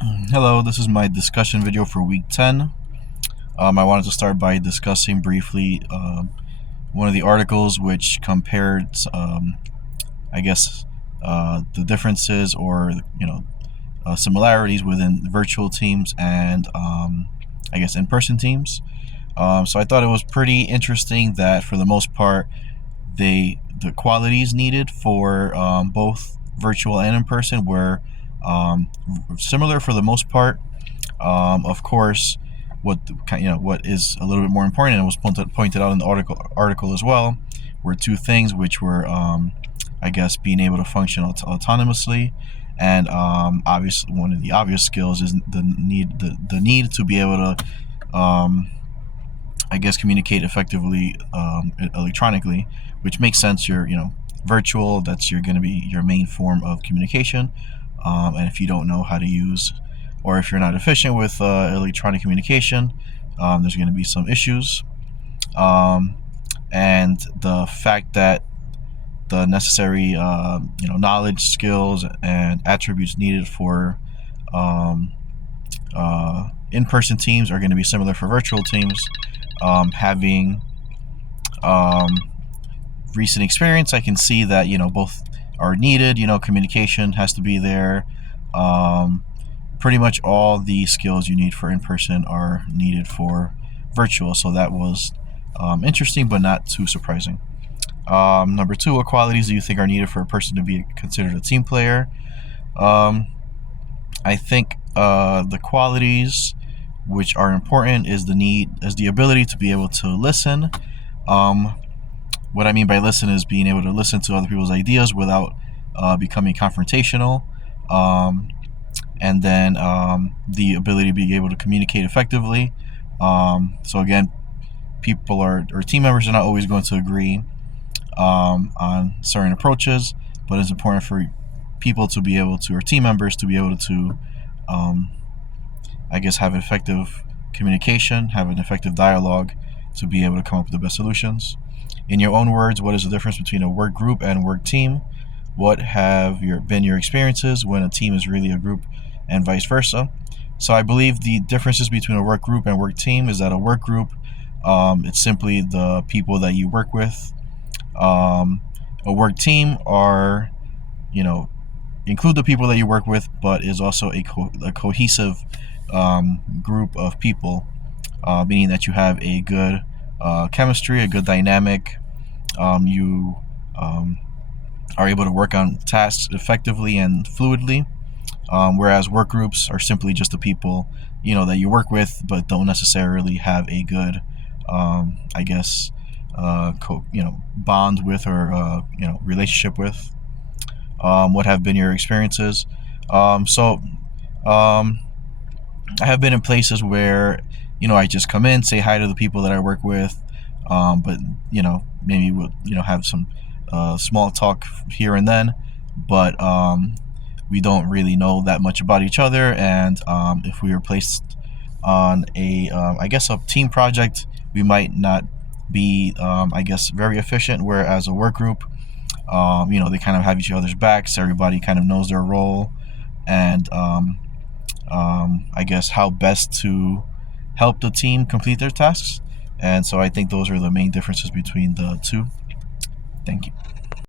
Hello, this is my discussion video for week 10. I wanted to start by discussing briefly one of the articles which compared, I guess, the differences or similarities within virtual teams and I guess in-person teams. So I thought it was pretty interesting that for the most part, the qualities needed for both virtual and in-person were similar for the most part. Of course, what is a little bit more important and was pointed out in the article as well were two things, which were I guess being able to function autonomously, and obviously one of the obvious skills is the need to be able to I guess communicate effectively electronically, which makes sense. You're virtual. That's you're going to be your main form of communication, and if you don't know how to use, or if you're not efficient with electronic communication, there's going to be some issues. Um, and the fact that the necessary knowledge, skills, and attributes needed for um, in-person teams are going to be similar for virtual teams. Having um, recent experience, I can see that both are needed. Communication has to be there. Um, Pretty much all the skills you need for in person are needed for virtual. So that was interesting, but not too surprising. Number two, what qualities do you think are needed for a person to be considered a team player? Um, I think the qualities which are important is the ability to be able to listen. Um, what I mean by listen is being able to listen to other people's ideas without becoming confrontational. Um, and then the ability to be able to communicate effectively. So again, people or team members are not always going to agree on certain approaches, but it's important for people to be able to, or team members to be able to, um, I guess, have effective communication, have an effective dialogue to be able to come up with the best solutions. In your own words, what is the difference between a work group and work team? What have been your experiences when a team is really a group and vice versa? So I believe the differences between a work group and work team is that a work group, it's simply the people that you work with. Um, a work team are, you know, include the people that you work with, but is also a cohesive group of people, meaning that you have a good chemistry, a good dynamic. You are able to work on tasks effectively and fluidly, whereas work groups are simply just the people that you work with, but don't necessarily have a good, I guess, bond with or relationship with. What have been your experiences? So I have been in places where I just come in, say hi to the people that I work with, but maybe we'll have some small talk here and then, but we don't really know that much about each other. And if we were placed on I guess a team project, we might not be I guess very efficient. Whereas a work group, they kind of have each other's backs. Everybody kind of knows their role, and I guess how best to help the team complete their tasks. And so I think those are the main differences between the two. Thank you.